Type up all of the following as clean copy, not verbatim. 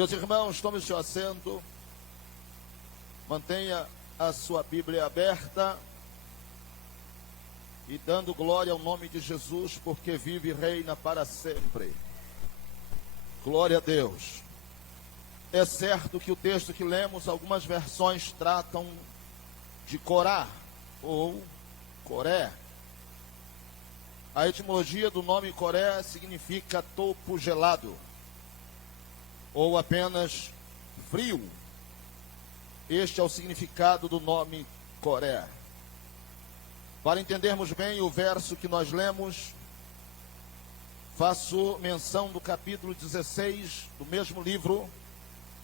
Meus irmãos, tome seu assento, mantenha a sua Bíblia aberta e dando glória ao nome de Jesus, porque vive e reina para sempre. Glória a Deus. É certo que o texto que lemos, algumas versões tratam de Corá ou Coré. A etimologia do nome Coré significa topo gelado ou apenas frio. Este é o significado do nome Coré. Para entendermos bem o verso que nós lemos, faço menção do capítulo 16 do mesmo livro.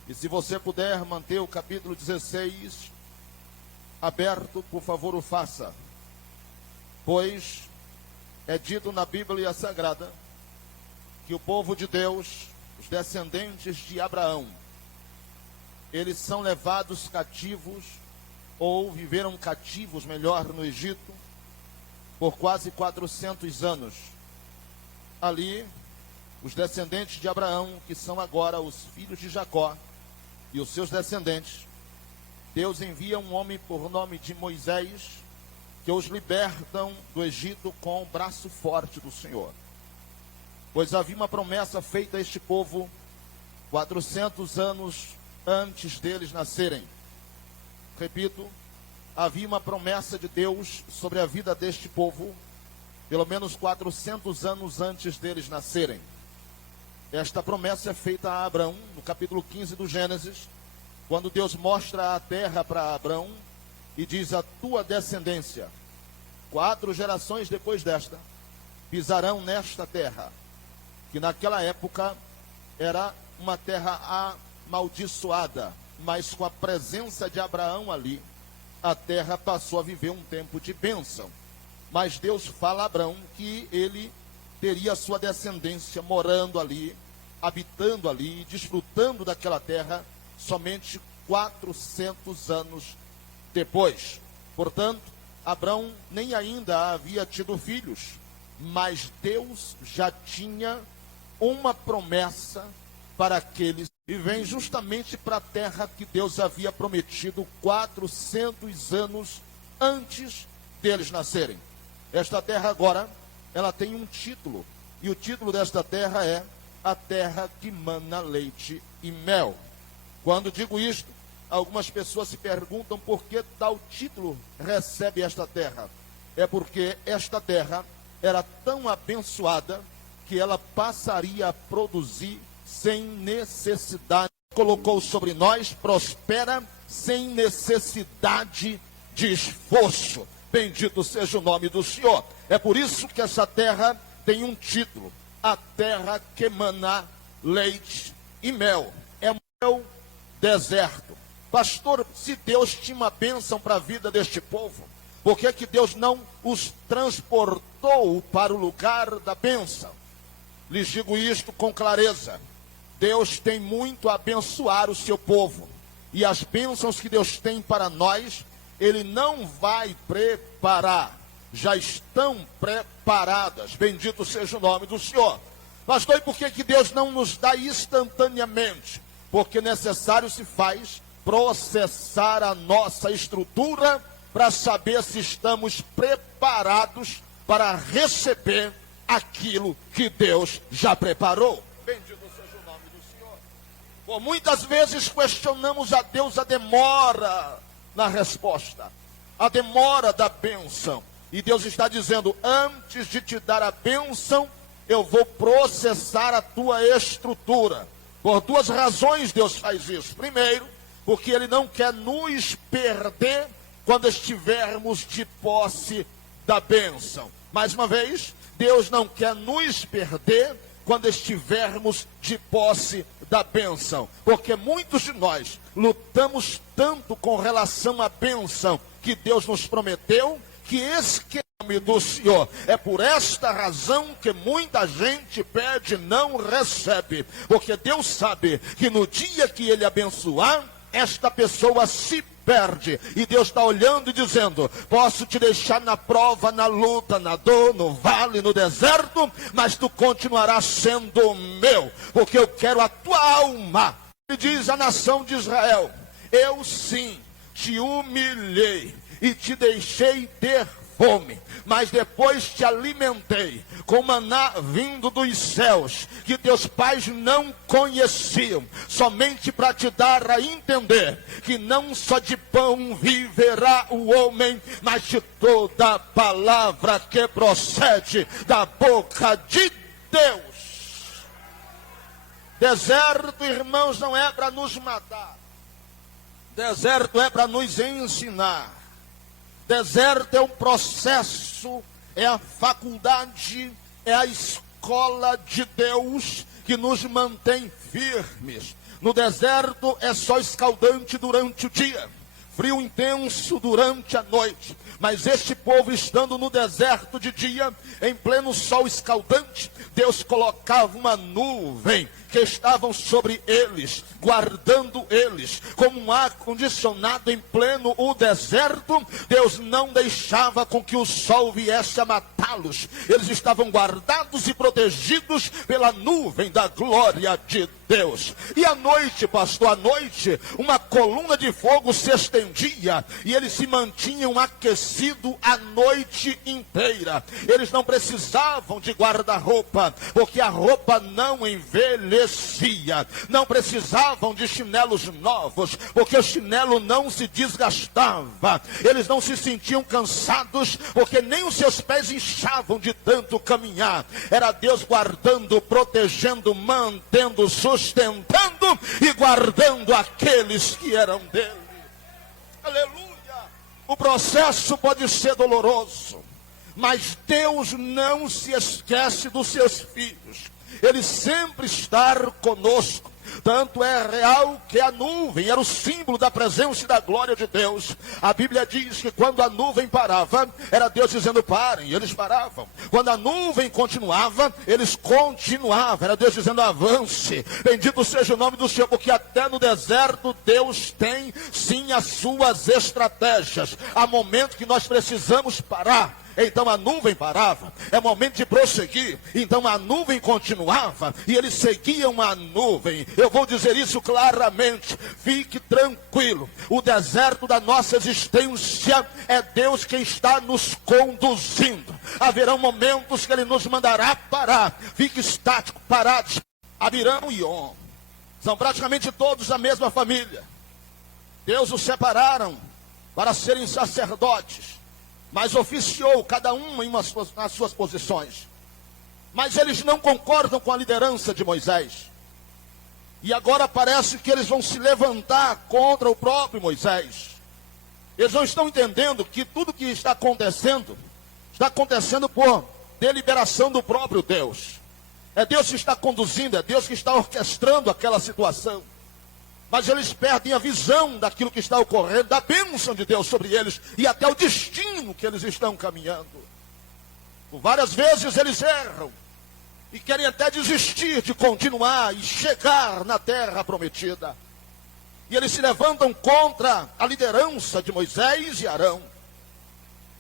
E se você puder manter o capítulo 16 aberto, por favor, o faça. Pois é dito na Bíblia Sagrada que o povo de Deus, os descendentes de Abraão, eles são levados cativos, ou viveram cativos, melhor, no Egito, por quase 400 anos. Ali, os descendentes de Abraão, que são agora os filhos de Jacó, e os seus descendentes, Deus envia um homem por nome de Moisés, que os libertam do Egito com o braço forte do Senhor. Pois havia uma promessa feita a este povo 400 anos antes deles nascerem. Repito, havia uma promessa de Deus sobre a vida deste povo, pelo menos 400 anos antes deles nascerem. Esta promessa é feita a Abraão, no capítulo 15 do Gênesis, quando Deus mostra a terra para Abraão e diz: a tua descendência, 4 gerações depois desta, pisarão nesta terra, que naquela época era uma terra amaldiçoada, mas com a presença de Abraão ali, a terra passou a viver um tempo de bênção. Mas Deus fala a Abraão que ele teria a sua descendência morando ali, habitando ali, desfrutando daquela terra, somente 400 anos depois. Portanto, Abraão nem ainda havia tido filhos, mas Deus já tinha uma promessa para aqueles que vêm justamente para a terra que Deus havia prometido 400 anos antes deles nascerem. Esta terra agora, ela tem um título, e o título desta terra é a terra que mana leite e mel. Quando digo isto, algumas pessoas se perguntam por que tal título recebe esta terra. É porque esta terra era tão abençoada que ela passaria a produzir sem necessidade. Colocou sobre nós, prospera sem necessidade de esforço. Bendito seja o nome do Senhor. É por isso que essa terra tem um título: a terra que mana leite e mel. É mel deserto. Pastor, se Deus tinha uma bênção para a vida deste povo, por que que Deus não os transportou para o lugar da bênção? Lhes digo isto com clareza: Deus tem muito a abençoar o seu povo, e as bênçãos que Deus tem para nós, Ele não vai preparar, já estão preparadas. Bendito seja o nome do Senhor. Pastor, e por que que Deus não nos dá instantaneamente? Porque necessário se faz processar a nossa estrutura para saber se estamos preparados para receber aquilo que Deus já preparou. Bendito seja o nome do Senhor. Por muitas vezes questionamos a Deus a demora na resposta, a demora da bênção. E Deus está dizendo: antes de te dar a bênção, eu vou processar a tua estrutura. Por 2 razões Deus faz isso. Primeiro, porque Ele não quer nos perder quando estivermos de posse da bênção. Mais uma vez, Deus não quer nos perder quando estivermos de posse da bênção. Porque muitos de nós lutamos tanto com relação à bênção que Deus nos prometeu, que esquecemos do Senhor. É por esta razão que muita gente pede e não recebe. Porque Deus sabe que no dia que Ele abençoar, esta pessoa se perde. E Deus está olhando e dizendo: posso te deixar na prova, na luta, na dor, no vale, no deserto, mas tu continuarás sendo meu, porque eu quero a tua alma Ele diz à nação de Israel: eu sim te humilhei e te deixei ter fome, mas depois te alimentei com maná vindo dos céus, que teus pais não conheciam, somente para te dar a entender que não só de pão viverá o homem, mas de toda palavra que procede da boca de Deus. Deserto, irmãos, não é para nos matar. Deserto é para nos ensinar. Deserto é um processo, é a faculdade, é a escola de Deus que nos mantém firmes. No deserto é sol escaldante durante o dia, frio intenso durante a noite. Mas este povo, estando no deserto de dia, em pleno sol escaldante, Deus colocava uma nuvem que estavam sobre eles, guardando eles, como um ar-condicionado em pleno o deserto. Deus não deixava com que o sol viesse a matá-los. Eles estavam guardados e protegidos pela nuvem da glória de Deus. E à noite, pastor, à noite, uma coluna de fogo se estendia e eles se mantinham aquecidos a noite inteira. Eles não precisavam de guarda-roupa, porque a roupa não envelhecia. Não precisavam de chinelos novos, porque o chinelo não se desgastava. Eles não se sentiam cansados, porque nem os seus pés inchavam de tanto caminhar. Era Deus guardando, protegendo, mantendo, sustentando e guardando aqueles que eram dele. Aleluia! O processo pode ser doloroso, mas Deus não se esquece dos seus filhos. Ele sempre está conosco. Tanto é real que a nuvem era o símbolo da presença e da glória de Deus. A Bíblia diz que quando a nuvem parava, era Deus dizendo parem, e eles paravam. Quando a nuvem continuava, eles continuavam, era Deus dizendo avance. Bendito seja o nome do Senhor, porque até no deserto Deus tem sim as suas estratégias. Há momentos que nós precisamos parar, então a nuvem parava. É momento de prosseguir, então a nuvem continuava e eles seguiam a nuvem. Eu vou dizer isso claramente, fique tranquilo, o deserto da nossa existência é Deus quem está nos conduzindo. Haverão momentos que Ele nos mandará parar. Fique estático, parados. Abirão e On são praticamente todos a mesma família. Deus os separaram para serem sacerdotes, mas oficiou cada um nas suas posições. Mas eles não concordam com a liderança de Moisés. E agora parece que eles vão se levantar contra o próprio Moisés. Eles não estão entendendo que tudo que está acontecendo por deliberação do próprio Deus. É Deus que está conduzindo, é Deus que está orquestrando aquela situação. Mas eles perdem a visão daquilo que está ocorrendo, da bênção de Deus sobre eles e até o destino que eles estão caminhando. Por várias vezes eles erram e querem até desistir de continuar e chegar na terra prometida. E eles se levantam contra a liderança de Moisés e Arão.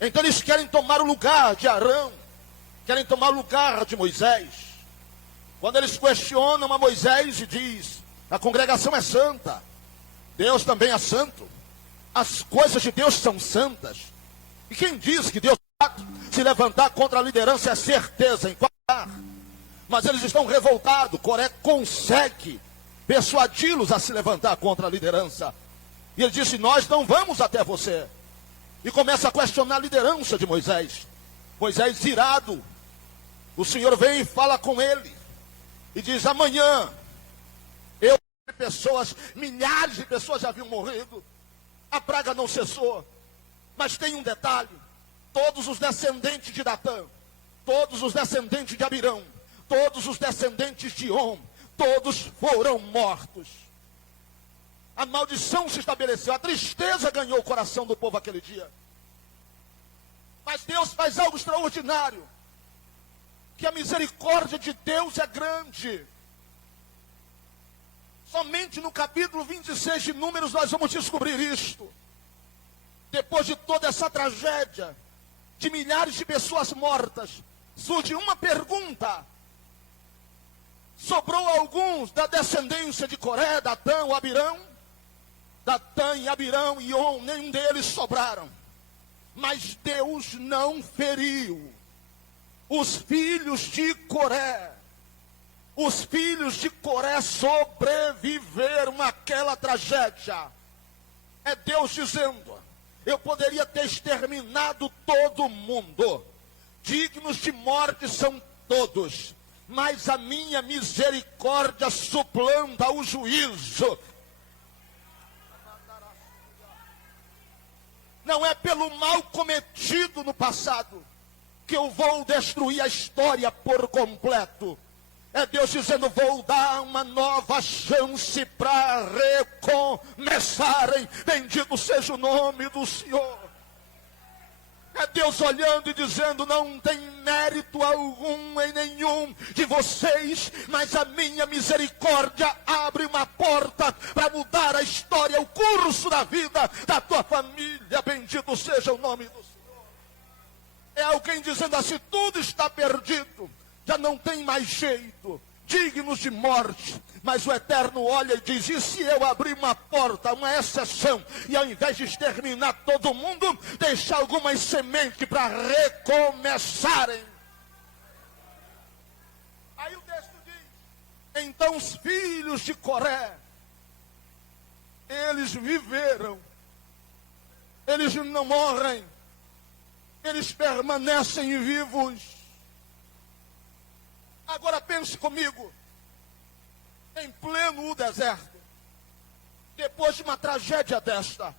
Então eles querem tomar o lugar de Arão, querem tomar o lugar de Moisés. Quando eles questionam a Moisés e diz: a congregação é santa, Deus também é santo, as coisas de Deus são santas. E quem diz que Deus se levantar contra a liderança é certeza em qualquer. Mas eles estão revoltados. Coré consegue persuadi-los a se levantar contra a liderança. E ele disse: nós não vamos até você. E começa a questionar a liderança de Moisés. Moisés irado, o Senhor vem e fala com ele e diz: amanhã milhares de pessoas já haviam morrido, a praga não cessou, mas tem um detalhe: todos os descendentes de Datã, todos os descendentes de Abirão, todos os descendentes de On, todos foram mortos. A maldição se estabeleceu, a tristeza ganhou o coração do povo aquele dia. Mas Deus faz algo extraordinário, que a misericórdia de Deus é grande. Somente no capítulo 26 de Números nós vamos descobrir isto. Depois de toda essa tragédia, de milhares de pessoas mortas, surge uma pergunta: Sobrou alguns da descendência de Coré, Datã, Abirão. Datã e Abirão e On, nenhum deles sobraram. Mas Deus não feriu os filhos de Coré. Os filhos de Coré sobreviveram àquela tragédia. É Deus dizendo: eu poderia ter exterminado todo mundo. Dignos de morte são todos. Mas a minha misericórdia suplanta o juízo. Não é pelo mal cometido no passado que eu vou destruir a história por completo. É Deus dizendo: vou dar uma nova chance para recomeçarem. Bendito seja o nome do Senhor. É Deus olhando e dizendo: não tem mérito algum em nenhum de vocês, mas a minha misericórdia abre uma porta para mudar a história, o curso da vida da tua família. Bendito seja o nome do Senhor. É alguém dizendo assim: tudo está perdido, já não tem mais jeito, dignos de morte. Mas o Eterno olha e diz: e se eu abrir uma porta, uma exceção, e ao invés de exterminar todo mundo, deixar algumas sementes para recomeçarem? Aí o texto diz: então os filhos de Coré, eles viveram, eles não morrem, eles permanecem vivos. Agora pense comigo, em pleno deserto, depois de uma tragédia desta,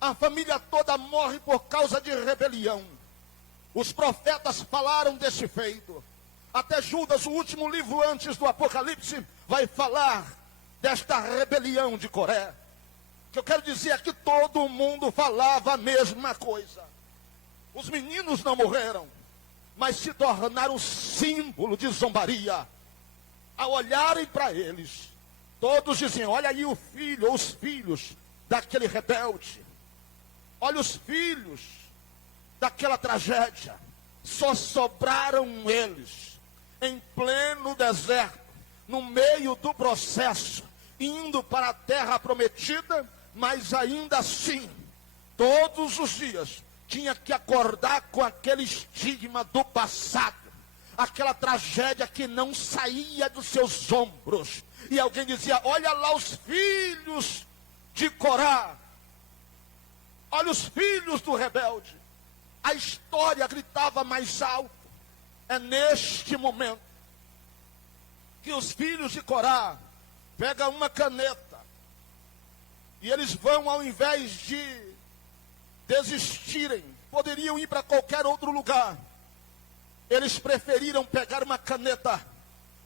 a família toda morre por causa de rebelião. Os profetas falaram desse feito. Até Judas, o último livro antes do Apocalipse, vai falar desta rebelião de Coré. O que eu quero dizer é que todo mundo falava a mesma coisa. Os meninos não morreram, mas se tornaram símbolo de zombaria. Ao olharem para eles, todos diziam: olha aí o filho, ou os filhos daquele rebelde. Olha os filhos daquela tragédia. Só sobraram eles, em pleno deserto, no meio do processo, indo para a terra prometida, mas ainda assim, todos os dias, tinha que acordar com aquele estigma do passado. Aquela tragédia que não saía dos seus ombros. E alguém dizia: olha lá os filhos de Corá. Olha os filhos do rebelde. A história gritava mais alto. É neste momento que os filhos de Corá pegam uma caneta e eles vão, ao invés de desistirem, poderiam ir para qualquer outro lugar. Eles preferiram pegar uma caneta,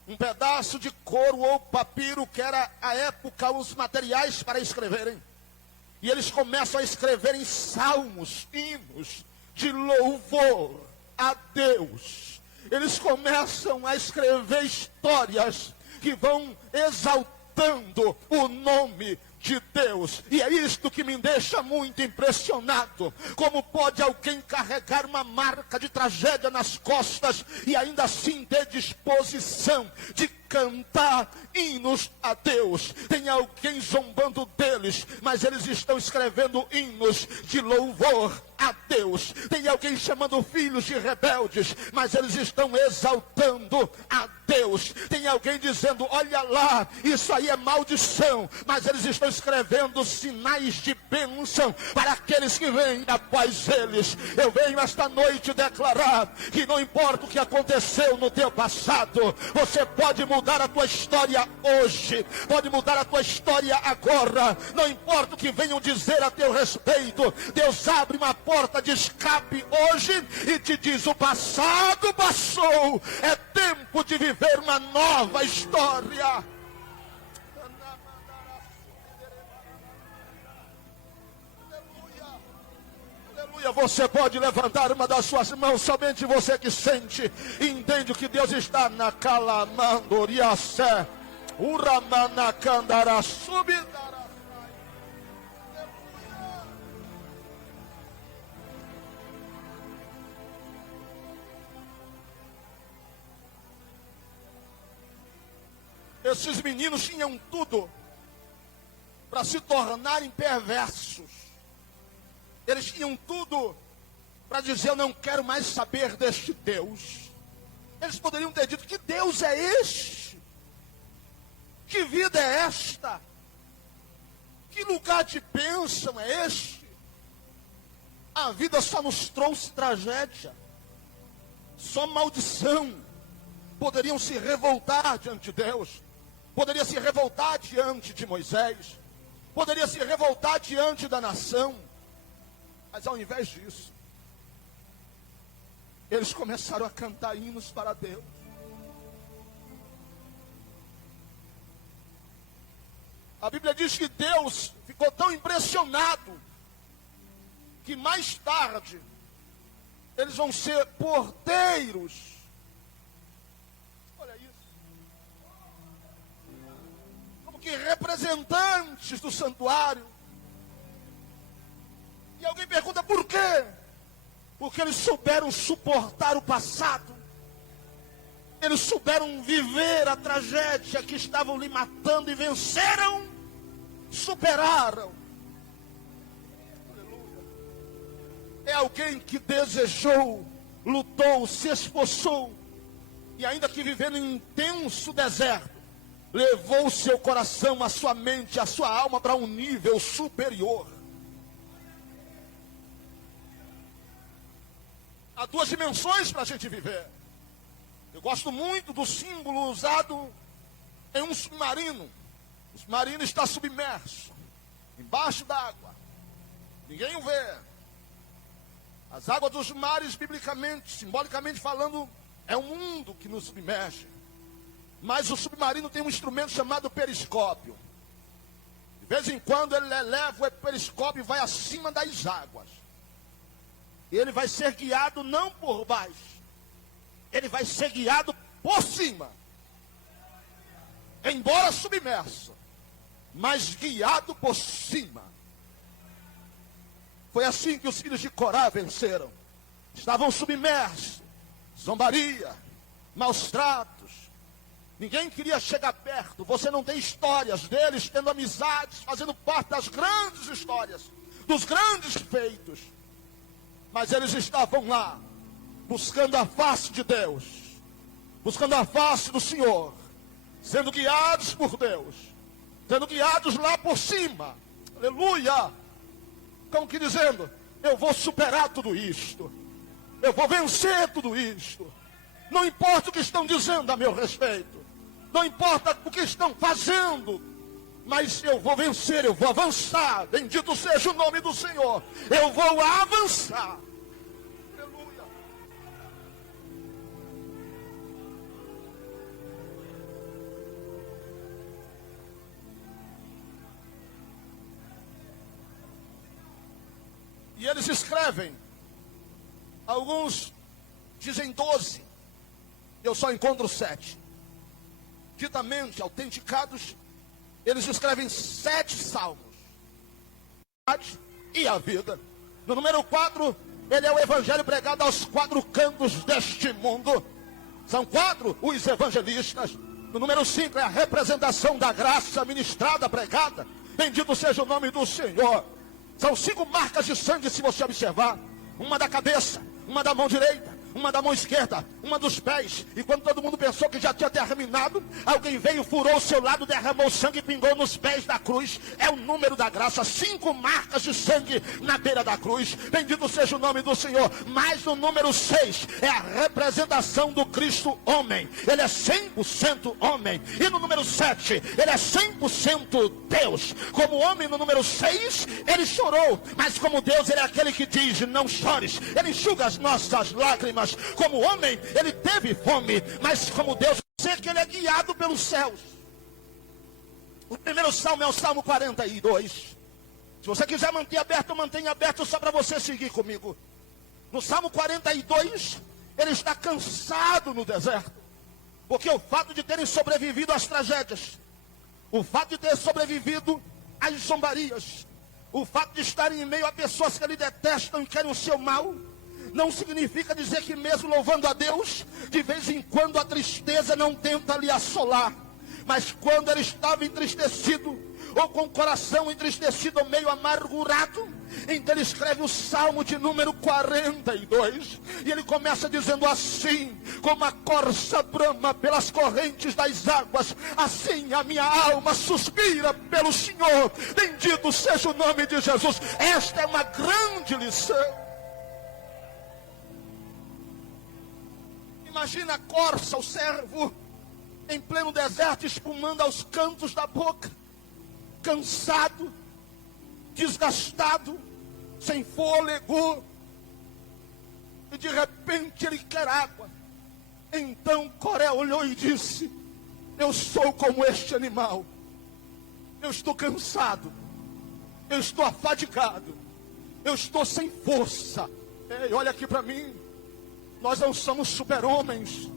um pedaço de couro ou papiro, que era à época os materiais para escreverem. E eles começam a escrever em salmos, hinos de louvor a Deus. Eles começam a escrever histórias que vão exaltando o nome de Deus. E é isto que me deixa muito impressionado. Como pode alguém carregar uma marca de tragédia nas costas e ainda assim ter disposição de cantar hinos a Deus? Tem alguém zombando deles, mas eles estão escrevendo hinos de louvor a Deus. Tem alguém chamando filhos de rebeldes, mas eles estão exaltando a Deus. Tem alguém dizendo: olha lá, isso aí é maldição, mas eles estão escrevendo sinais de bênção para aqueles que vêm após eles. Eu venho esta noite declarar que não importa o que aconteceu no teu passado, você pode mudar a tua história hoje, pode mudar a tua história agora. Não importa o que venham dizer a teu respeito, Deus abre uma porta de escape hoje e te diz: o passado passou, é tempo de viver uma nova história. Aleluia. Você pode levantar uma das suas mãos, somente você que sente e entende que Deus está na calamandoriaçé, uramanacandará, subidará. Esses meninos tinham tudo para se tornarem perversos. Eles tinham tudo para dizer: eu não quero mais saber deste Deus. Eles poderiam ter dito: que Deus é este? Que vida é esta? Que lugar de bênção é este? A vida só nos trouxe tragédia, só maldição. Poderiam se revoltar diante de Deus, poderia se revoltar diante de Moisés, poderia se revoltar diante da nação, mas ao invés disso, eles começaram a cantar hinos para Deus. A Bíblia diz que Deus ficou tão impressionado que mais tarde eles vão ser porteiros. Olha isso. Como que representantes do santuário. E alguém pergunta: por quê? Porque eles souberam suportar o passado. Eles souberam viver a tragédia que estavam lhe matando e venceram, superaram. Aleluia. É alguém que desejou, lutou, se esforçou, e ainda que vivendo em intenso deserto, levou o seu coração, a sua mente, a sua alma para um nível superior. Há duas dimensões para a gente viver. Eu gosto muito do símbolo usado em um submarino. O submarino está submerso, embaixo d'água. Ninguém o vê. As águas dos mares, biblicamente, simbolicamente falando, é o mundo que nos submerge. Mas o submarino tem um instrumento chamado periscópio. De vez em quando ele eleva o periscópio e vai acima das águas. Ele vai ser guiado não por baixo, ele vai ser guiado por cima. Embora submerso, mas guiado por cima. Foi assim que os filhos de Corá venceram. Estavam submersos, zombaria, maus tratos. Ninguém queria chegar perto. Você não tem histórias deles tendo amizades, fazendo parte das grandes histórias, dos grandes feitos. Mas eles estavam lá, buscando a face de Deus, buscando a face do Senhor, sendo guiados por Deus, sendo guiados lá por cima. Aleluia! Como que dizendo: eu vou superar tudo isto, eu vou vencer tudo isto. Não importa o que estão dizendo a meu respeito, não importa o que estão fazendo, mas eu vou vencer, eu vou avançar. Bendito seja o nome do Senhor. Eu vou avançar. Aleluia. E eles escrevem. Alguns dizem 12. Eu só encontro 7. Ditamente autenticados, eles escrevem 7 salmos. E a vida. No número 4, ele é o evangelho pregado aos 4 cantos deste mundo. São 4 os evangelistas. No número 5 é a representação da graça ministrada, pregada. Bendito seja o nome do Senhor. São 5 marcas de sangue, se você observar. Uma da cabeça, uma da mão direita, uma da mão esquerda, uma dos pés. E quando todo mundo pensou que já tinha terminado, alguém veio, furou o seu lado, derramou sangue e pingou nos pés da cruz. É o número da graça. 5 marcas de sangue na beira da cruz. Bendito seja o nome do Senhor. Mas no número 6 é a representação do Cristo homem. Ele é 100% homem. E no número 7 ele é 100% Deus. Como homem, no número 6 ele chorou, mas como Deus ele é aquele que diz: não chores. Ele enxuga as nossas lágrimas. Como homem, ele teve fome, mas como Deus, sei que ele é guiado pelos céus. O primeiro salmo é o Salmo 42. Se você quiser manter aberto, mantenha aberto só para você seguir comigo. No Salmo 42, ele está cansado no deserto, porque o fato de terem sobrevivido às tragédias, o fato de ter sobrevivido às zombarias, o fato de estarem em meio a pessoas que lhe detestam e querem o seu mal, não significa dizer que mesmo louvando a Deus, de vez em quando a tristeza não tenta lhe assolar. Mas quando ele estava entristecido, ou com o coração entristecido ou meio amargurado, então ele escreve o Salmo de número 42, e ele começa dizendo assim: como a corça brama pelas correntes das águas, assim a minha alma suspira pelo Senhor. Bendito seja o nome de Jesus. Esta é uma grande lição. Imagina a corça, o servo, em pleno deserto, espumando aos cantos da boca, cansado, desgastado, sem fôlego, e de repente ele quer água. Então Coré olhou e disse: eu sou como este animal, eu estou cansado, eu estou afadigado, eu estou sem força. Ei, olha aqui para mim, nós não somos super-homens,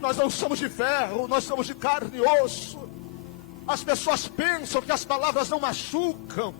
nós não somos de ferro, nós somos de carne e osso. As pessoas pensam que as palavras não machucam.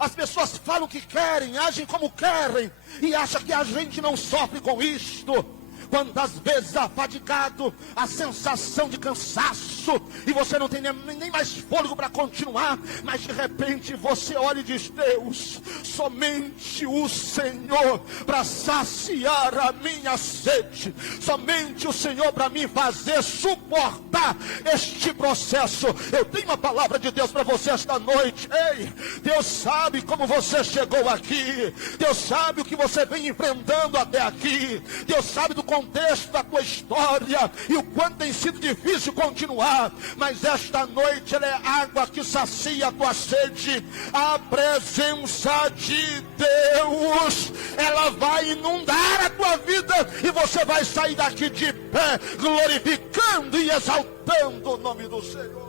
As pessoas falam o que querem, agem como querem, e acham que a gente não sofre com isto. Quantas vezes afadigado, a sensação de cansaço, e você não tem nem mais fôlego para continuar, mas de repente você olha e diz: Deus, somente o Senhor para saciar a minha sede, somente o Senhor para me fazer suportar este processo. Eu tenho uma palavra de Deus para você esta noite. Ei, Deus sabe como você chegou aqui, Deus sabe o que você vem enfrentando até aqui, Deus sabe do contexto da tua história e o quanto tem sido difícil continuar, mas esta noite ela é água que sacia a tua sede. A presença de Deus, ela vai inundar a tua vida e você vai sair daqui de pé, glorificando e exaltando o nome do Senhor.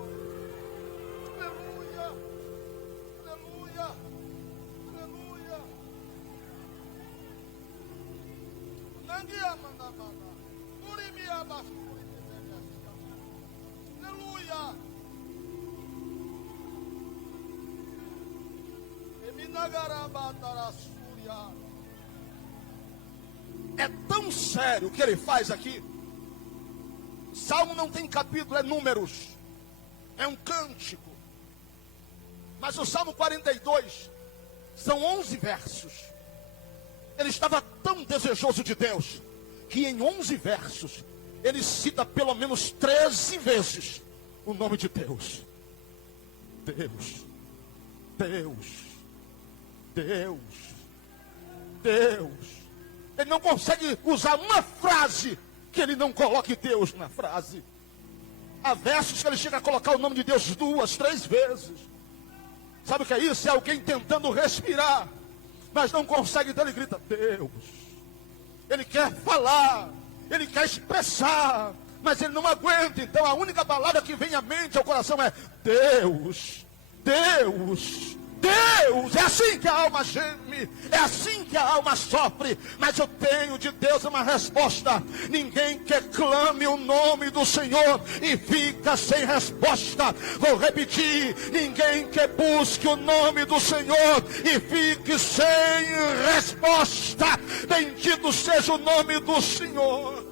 Aleluia, aleluia, aleluia. Aleluia. É tão sério o que ele faz aqui. Salmo não tem capítulo, é números, é um cântico. Mas o Salmo 42 são 11 versos. Ele estava tão desejoso de Deus que em 11 versos ele cita pelo menos 13 vezes o nome de Deus. Deus, Deus, Deus, Deus. Ele não consegue usar uma frase que ele não coloque Deus na frase. Há versos que ele chega a colocar o nome de Deus 2, 3 vezes. Sabe o que é isso? É alguém tentando respirar, mas não consegue, então ele grita: Deus. Ele quer falar, ele quer expressar, mas ele não aguenta. Então a única palavra que vem à mente, ao coração é Deus, Deus, Deus. É assim que a alma geme, é assim que a alma sofre. Mas eu tenho de Deus uma resposta. Ninguém que clame o nome do Senhor e fica sem resposta. Vou repetir: ninguém que busque o nome do Senhor e fique sem resposta. Bendito seja o nome do Senhor.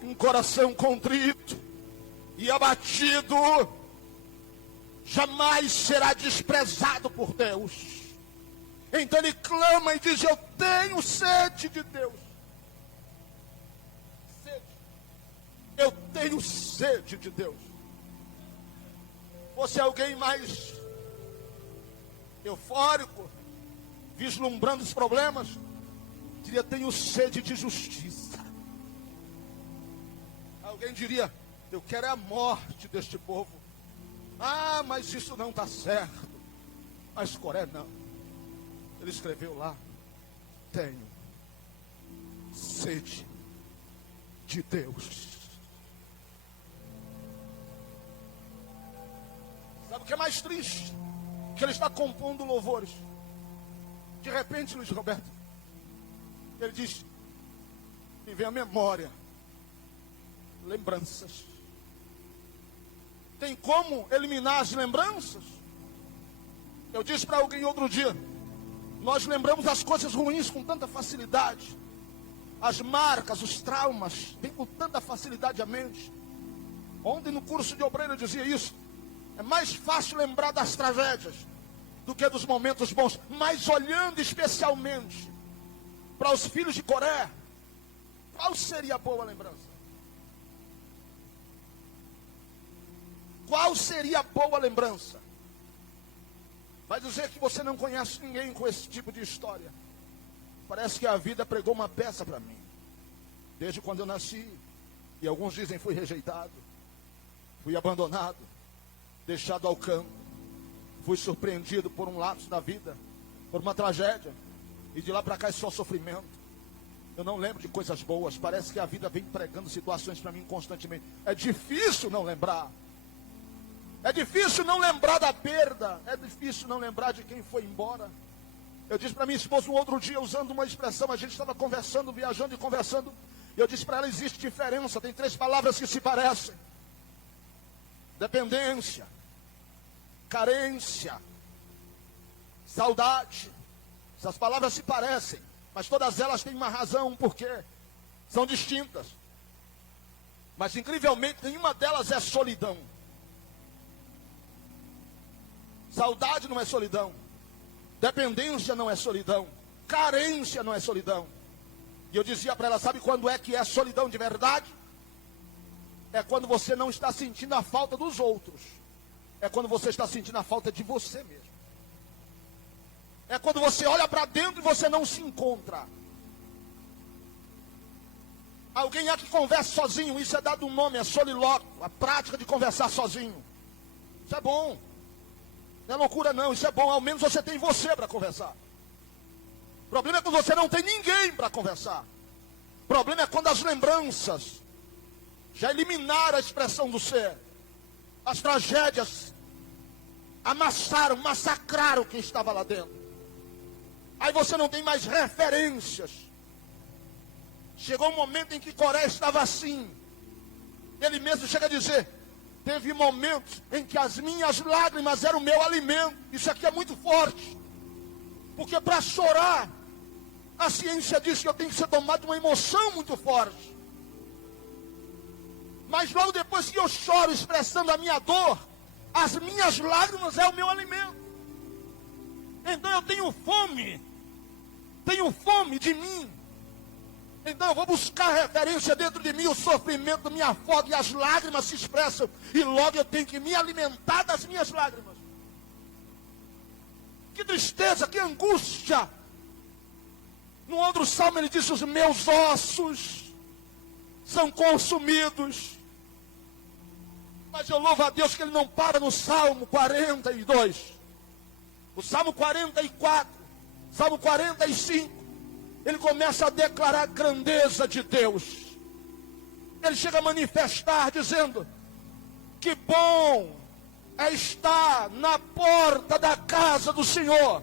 Um coração contrito e abatido jamais será desprezado por Deus. Então ele clama e diz: eu tenho sede de Deus. Sede. Eu tenho sede de Deus. Você é alguém mais eufórico, vislumbrando os problemas, diria: tenho sede de justiça. Alguém diria: eu quero a morte deste povo. Ah, mas isso não está certo. Mas Coré não. Ele escreveu lá: tenho sede de Deus. Sabe o que é mais triste? Que ele está compondo louvores. De repente, Luiz Roberto, ele diz: me vem à memória lembranças. Tem como eliminar as lembranças? Eu disse para alguém outro dia, nós lembramos as coisas ruins com tanta facilidade. As marcas, os traumas, vêm com tanta facilidade à mente. Ontem no curso de obreiro eu dizia isso. É mais fácil lembrar das tragédias do que dos momentos bons. Mas olhando especialmente para os filhos de Coré, qual seria a boa lembrança? Qual seria a boa lembrança? Vai dizer que você não conhece ninguém com esse tipo de história. Parece que a vida pregou uma peça para mim. Desde quando eu nasci, e alguns dizem fui rejeitado, fui abandonado, deixado ao canto, fui surpreendido por um lapso da vida, por uma tragédia, e de lá para cá é só sofrimento. Eu não lembro de coisas boas, parece que a vida vem pregando situações para mim constantemente. É difícil não lembrar. É difícil não lembrar da perda, é difícil não lembrar de quem foi embora. Eu disse para minha esposa um outro dia, usando uma expressão, a gente estava conversando, viajando e conversando. Eu disse para ela, existe diferença, tem 3 palavras que se parecem. Dependência, carência, saudade. Essas palavras se parecem, mas todas elas têm uma razão, um porquê. São distintas. Mas incrivelmente nenhuma delas é solidão. Saudade não é solidão. Dependência não é solidão. Carência não é solidão. E eu dizia para ela, sabe quando é que é solidão de verdade? É quando você não está sentindo a falta dos outros. É quando você está sentindo a falta de você mesmo. É quando você olha para dentro e você não se encontra. Alguém há que conversa sozinho, isso é dado um nome, é solilóquio. A prática de conversar sozinho. Isso é bom. Não é loucura não, isso é bom, ao menos você tem você para conversar. O problema é quando você não tem ninguém para conversar. O problema é quando as lembranças já eliminaram a expressão do ser. As tragédias amassaram, massacraram quem estava lá dentro. Aí você não tem mais referências. Chegou um momento em que Coré estava assim. Ele mesmo chega a dizer, teve momentos em que as minhas lágrimas eram o meu alimento. Isso aqui é muito forte. Porque para chorar, a ciência diz que eu tenho que ser tomado de uma emoção muito forte. Mas logo depois que eu choro expressando a minha dor, as minhas lágrimas é o meu alimento. Então eu tenho fome de mim. Então eu vou buscar referência dentro de mim, o sofrimento me afoga e as lágrimas se expressam. E logo eu tenho que me alimentar das minhas lágrimas. Que tristeza, que angústia. No outro salmo ele diz, os meus ossos são consumidos. Mas eu louvo a Deus que ele não para no salmo 42. O salmo 44, salmo 45. Ele começa a declarar a grandeza de Deus. Ele chega a manifestar dizendo, que bom é estar na porta da casa do Senhor.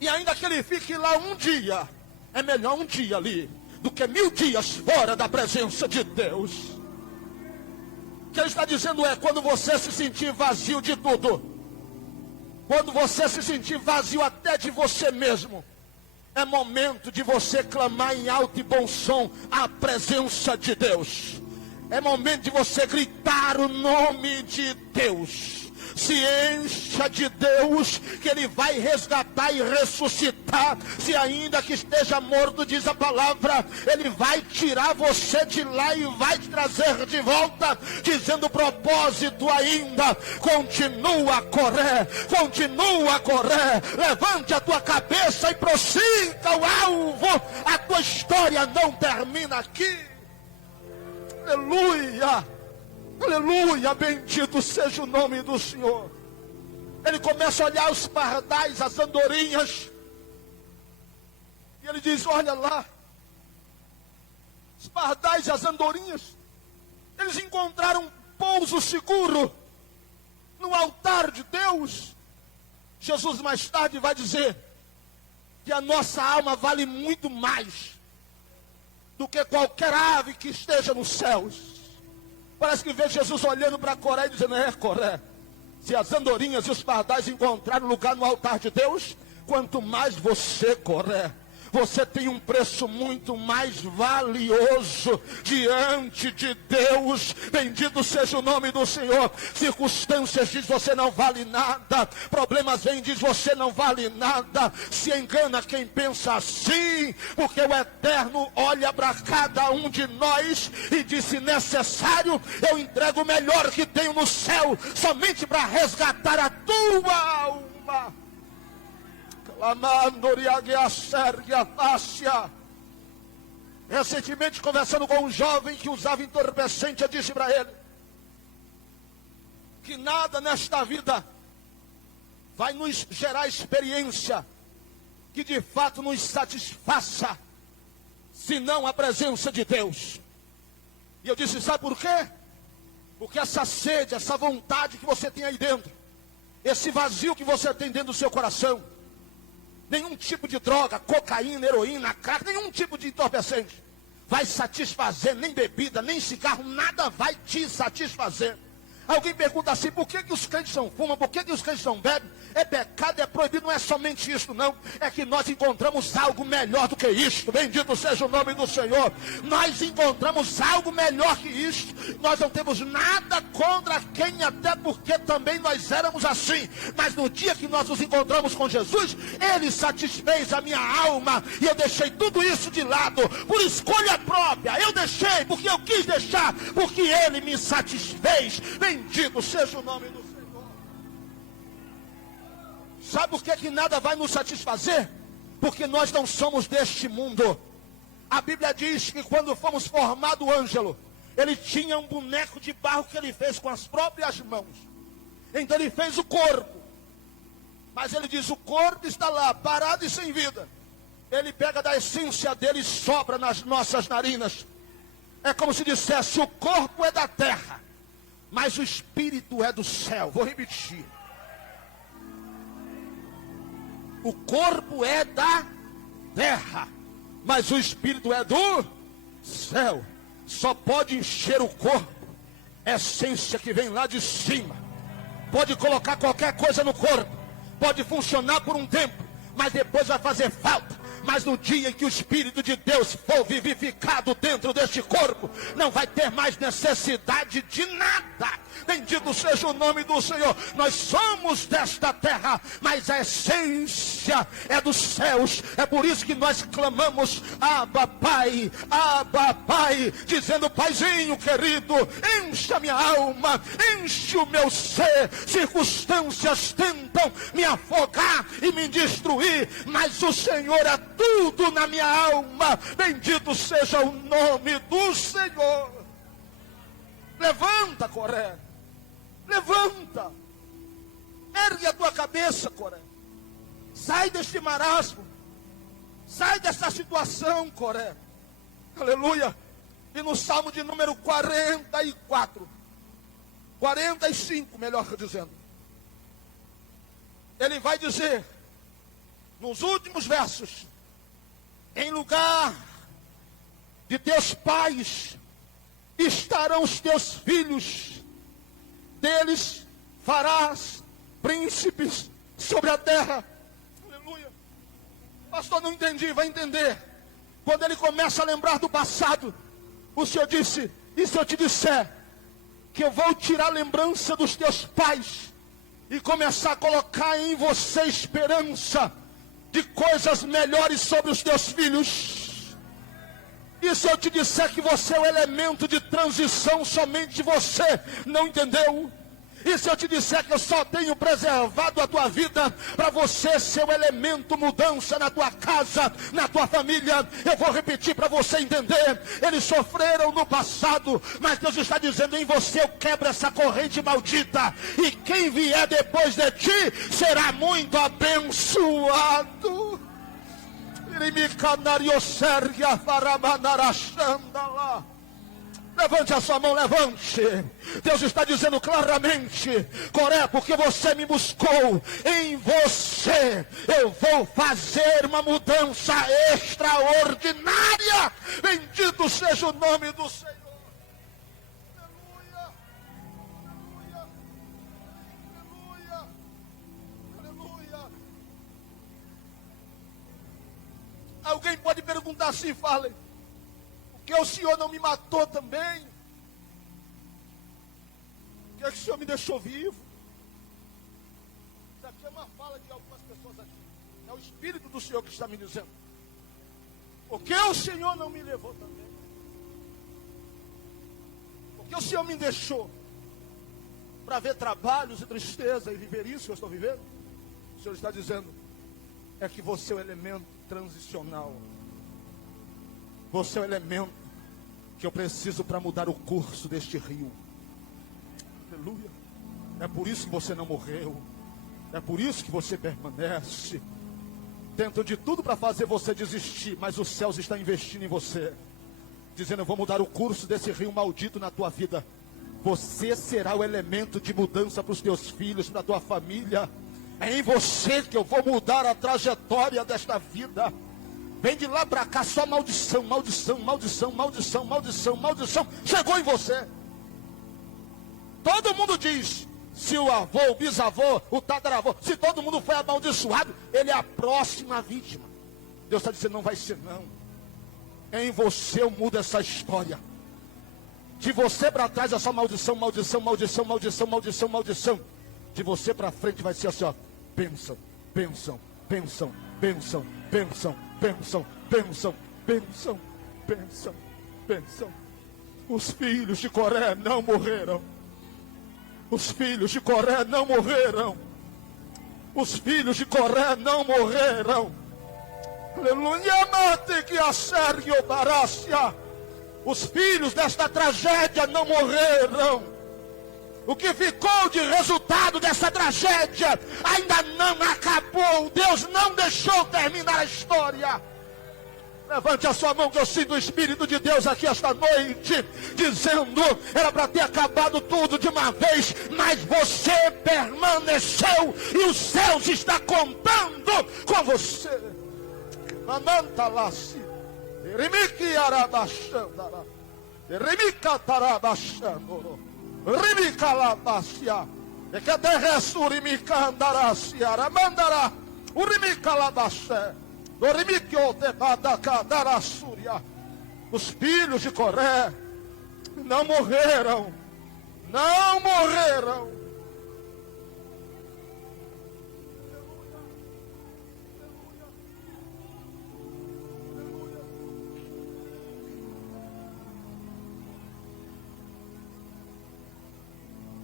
E ainda que ele fique lá um dia, é melhor um dia ali, do que 1000 dias fora da presença de Deus. O que ele está dizendo é, quando você se sentir vazio de tudo, quando você se sentir vazio até de você mesmo, é momento de você clamar em alto e bom som a presença de Deus. É momento de você gritar o nome de Deus. Se encha de Deus, que Ele vai resgatar e ressuscitar. Se ainda que esteja morto, diz a palavra, Ele vai tirar você de lá e vai te trazer de volta, dizendo o propósito ainda. Continua, Coré, continua, Coré. Levante a tua cabeça e prossiga o alvo. A tua história não termina aqui. Aleluia. Aleluia, bendito seja o nome do Senhor. Ele começa a olhar os pardais, as andorinhas. E ele diz, olha lá. Os pardais e as andorinhas. Eles encontraram pouso seguro no altar de Deus. Jesus mais tarde vai dizer que a nossa alma vale muito mais do que qualquer ave que esteja nos céus. Parece que vê Jesus olhando para Coré e dizendo, Coré, Se as andorinhas e os pardais encontraram lugar no altar de Deus, quanto mais você, Coré, você tem um preço muito mais valioso diante de Deus. Bendito seja o nome do Senhor. Circunstâncias diz você não vale nada. Problemas vêm diz você não vale nada. Se engana quem pensa assim, porque o Eterno olha para cada um de nós e diz: se necessário, eu entrego o melhor que tenho no céu, somente para resgatar a tua alma. Recentemente, conversando com um jovem que usava entorpecente, eu disse para ele que nada nesta vida vai nos gerar experiência que de fato nos satisfaça, senão a presença de Deus. E eu disse: sabe por quê? Porque essa sede, essa vontade que você tem aí dentro, esse vazio que você tem dentro do seu coração, nenhum tipo de droga, cocaína, heroína, crack, nenhum tipo de entorpecente vai satisfazer, nem bebida, nem cigarro, nada vai te satisfazer. Alguém pergunta assim: por que os crentes não fumam? Por que os crentes não bebem? É pecado, é proibido. Não é somente isso, não. É que nós encontramos algo melhor do que isto. Bendito seja o nome do Senhor. Nós encontramos algo melhor que isto. Nós não temos nada contra quem, até porque também nós éramos assim. Mas no dia que nós nos encontramos com Jesus, Ele satisfez a minha alma. E eu deixei tudo isso de lado, por escolha própria. Eu deixei porque eu quis deixar, porque Ele me satisfez. Bendito seja o nome do Senhor. Sabe por que nada vai nos satisfazer? Porque nós não somos deste mundo. A Bíblia diz que quando fomos formado o Ângelo, ele tinha um boneco de barro que ele fez com as próprias mãos. Então ele fez o corpo. Mas ele diz: o corpo está lá, parado e sem vida. Ele pega da essência dele e sopra nas nossas narinas. É como se dissesse: o corpo é da terra, mas o espírito é do céu. Vou repetir. O corpo é da terra, mas o espírito é do céu. Só pode encher o corpo essência que vem lá de cima. Pode colocar qualquer coisa no corpo, pode funcionar por um tempo, mas depois vai fazer falta. Mas no dia em que o Espírito de Deus for vivificado dentro deste corpo, não vai ter mais necessidade de nada. Bendito seja o nome do Senhor. Nós somos desta terra, mas a essência é dos céus. É por isso que nós clamamos: Abba Pai, dizendo: Paizinho querido, enche a minha alma, enche o meu ser. Circunstâncias tentam me afogar e me destruir, mas o Senhor é tudo na minha alma. Bendito seja o nome do Senhor. Levanta, Coré. Levanta. Ergue a tua cabeça, Coré. Sai deste marasmo. Sai dessa situação, Coré. Aleluia. E no Salmo de número 45, melhor dizendo, ele vai dizer, nos últimos versos: em lugar de teus pais estarão os teus filhos, deles farás príncipes sobre a terra. Aleluia. Pastor, não entendi, vai entender. Quando ele começa a lembrar do passado, o Senhor disse: e se eu te disser que eu vou tirar a lembrança dos teus pais e começar a colocar em você esperança de coisas melhores sobre os teus filhos? E se eu te disser que você é o elemento de transição, somente você não entendeu? E se eu te disser que eu só tenho preservado a tua vida para você ser o elemento mudança na tua casa, na tua família? Eu vou repetir para você entender. Eles sofreram no passado, mas Deus está dizendo: em você eu quebro essa corrente maldita, e quem vier depois de ti será muito abençoado. Levante a sua mão, levante. Deus está dizendo claramente: Coré, porque você me buscou, em você eu vou fazer uma mudança extraordinária. Bendito seja o nome do Senhor. Aleluia. Aleluia. Alguém pode perguntar assim, fale, por que o Senhor não me matou também? Por que o Senhor me deixou vivo? Isso aqui é uma fala de algumas pessoas aqui. É o Espírito do Senhor que está me dizendo. Por que o Senhor não me levou também? Por que o Senhor me deixou para ver trabalhos e tristeza e viver isso que eu estou vivendo? O Senhor está dizendo, é que você é o elemento transicional. Você é o elemento que eu preciso para mudar o curso deste rio. Aleluia. É por isso que você não morreu. É por isso que você permanece. Tentam de tudo para fazer você desistir, mas os céus estão investindo em você, dizendo, eu vou mudar o curso desse rio maldito na tua vida. Você será o elemento de mudança para os teus filhos, para a tua família. É em você que eu vou mudar a trajetória desta vida. Vem de lá para cá só maldição, maldição, maldição, maldição, maldição, maldição. Chegou em você. Todo mundo diz, se o avô, o bisavô, o tataravô, se todo mundo foi amaldiçoado, ele é a próxima vítima. Deus está dizendo, não vai ser não. Em você eu mudo essa história. De você para trás é só maldição, maldição, maldição, maldição, maldição, maldição. De você para frente vai ser assim, ó. Bênção, bênção, bênção, bênção, bênção, bênção, bênção, bênção, bênção, bênção. Os filhos de Coré não morreram. Os filhos de Coré não morreram. Os filhos de Coré não morreram. Aleluia, mate que a Sérgio Barácia. Os filhos desta tragédia não morreram. O que ficou de resultado dessa tragédia ainda não acabou. Deus não deixou terminar a história. Levante a sua mão que eu sinto o Espírito de Deus aqui esta noite, dizendo, era para ter acabado tudo de uma vez, mas você permaneceu e os céus está contando com você. Manantalassi, Rimiki Arabashandara, Rimika Tarabashandoro, Rimika Labassia, Ekaderesurimika Andarassia, Ramandara, Urimika Labassia. Os filhos de Coré não morreram. Não morreram.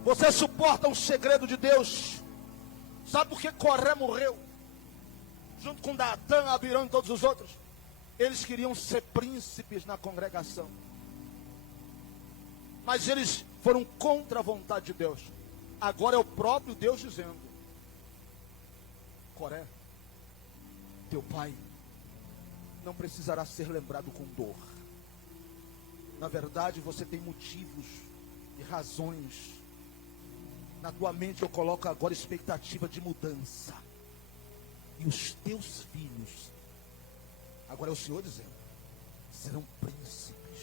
Você suporta um segredo de Deus? Sabe por que Coré morreu? Junto com Datã, Abirão e todos os outros. Eles queriam ser príncipes na congregação. Mas eles foram contra a vontade de Deus. Agora é o próprio Deus dizendo, Coré, teu pai não precisará ser lembrado com dor. Na verdade, você tem motivos e razões. Na tua mente eu coloco agora expectativa de mudança. E os teus filhos, agora é o Senhor dizendo, serão príncipes.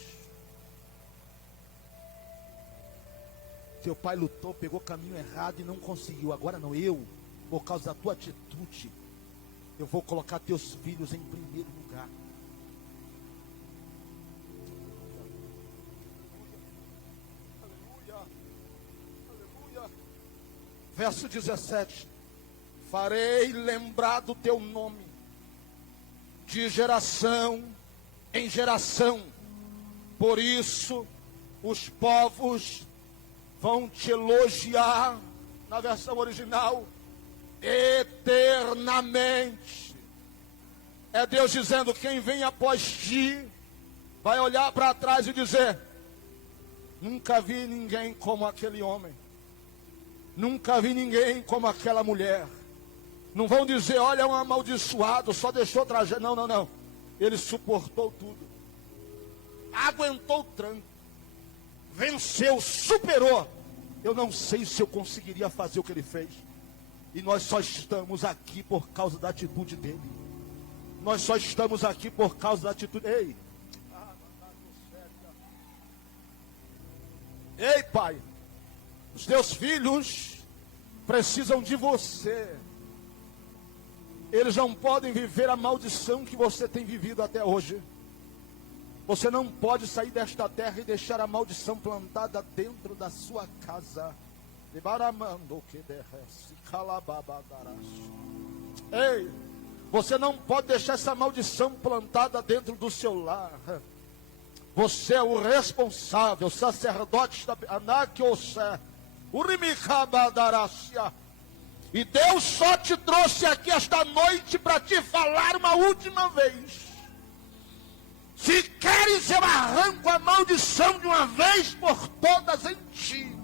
Teu pai lutou, pegou o caminho errado e não conseguiu. Agora não, eu, por causa da tua atitude, eu vou colocar teus filhos em primeiro lugar. Aleluia, aleluia. Verso 17. Farei lembrar do teu nome, de geração em geração. Por isso, os povos vão te elogiar, na versão original, eternamente. É Deus dizendo, quem vem após ti, vai olhar para trás e dizer, nunca vi ninguém como aquele homem. Nunca vi ninguém como aquela mulher. Não vão dizer, olha, é um amaldiçoado, só deixou tragédia. Não, não, não. Ele suportou tudo. Aguentou o tranco. Venceu, superou. Eu não sei se eu conseguiria fazer o que ele fez. E nós só estamos aqui por causa da atitude dele. Nós só estamos aqui por causa da atitude. Ei, pai, os teus filhos precisam de você. Eles não podem viver a maldição que você tem vivido até hoje. Você não pode sair desta terra e deixar a maldição plantada dentro da sua casa. Ei, você não pode deixar essa maldição plantada dentro do seu lar. Você é o responsável, sacerdote da Anaquiosé, Urimicabadaracia. E Deus só te trouxe aqui esta noite para te falar uma última vez. Se queres, eu arranco a maldição de uma vez por todas em ti.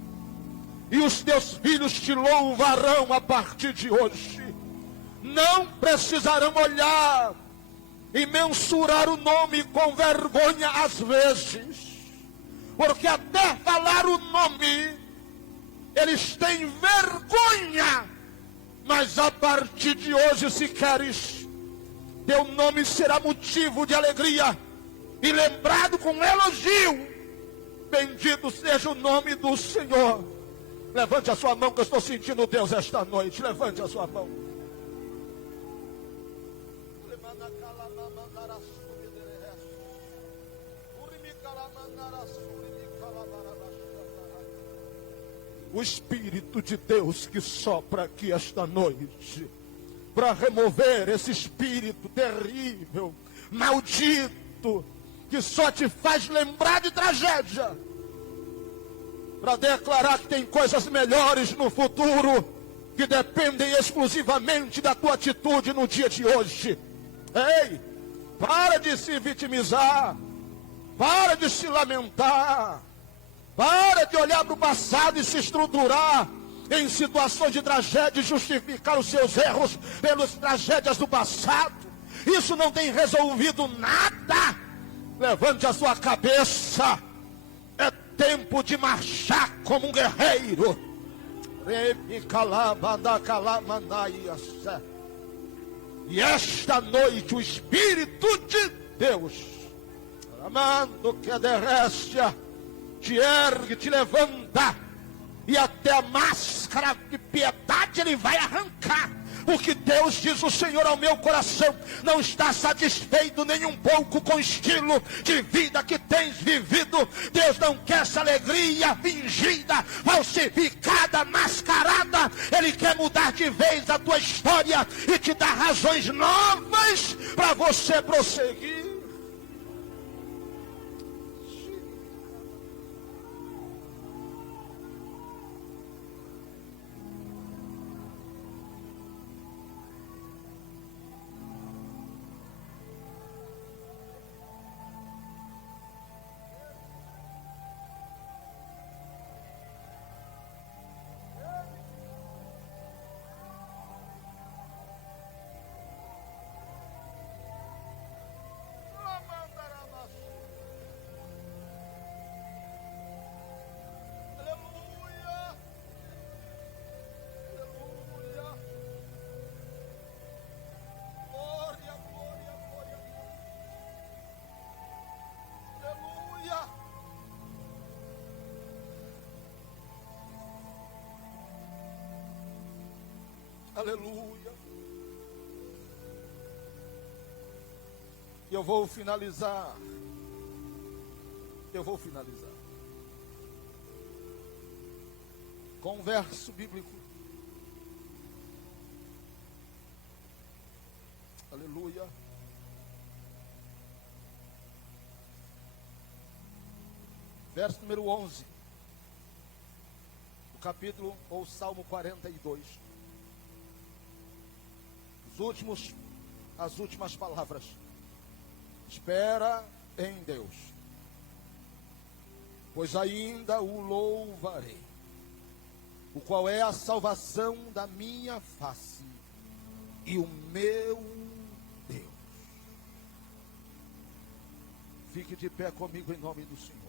E os teus filhos te louvarão a partir de hoje. Não precisarão olhar e mensurar o nome com vergonha às vezes. Porque até falar o nome, eles têm vergonha. Mas a partir de hoje, se queres, teu nome será motivo de alegria e lembrado com elogio. Bendito seja o nome do Senhor. Levante a sua mão, que eu estou sentindo Deus esta noite. Levante a sua mão. O Espírito de Deus que sopra aqui esta noite, para remover esse espírito terrível, maldito, que só te faz lembrar de tragédia, para declarar que tem coisas melhores no futuro, que dependem exclusivamente da tua atitude no dia de hoje. Ei, para de se vitimizar, para de se lamentar, para de olhar para o passado e se estruturar em situações de tragédia e justificar os seus erros pelas tragédias do passado. Isso não tem resolvido nada. Levante a sua cabeça. É tempo de marchar como um guerreiro. E esta noite o Espírito de Deus, amando que derreste, te ergue, te levanta, e até a máscara de piedade ele vai arrancar. Porque Deus, diz o Senhor ao meu coração, não está satisfeito nem um pouco com o estilo de vida que tens vivido. Deus não quer essa alegria fingida, falsificada, mascarada. Ele quer mudar de vez a tua história e te dar razões novas para você prosseguir. Aleluia. E eu vou finalizar. Com um verso bíblico. Aleluia. Verso número 11. O capítulo ou Salmo 42. As últimas palavras. Espera em Deus, pois ainda o louvarei, o qual é a salvação da minha face e o meu Deus. Fique de pé comigo em nome do Senhor.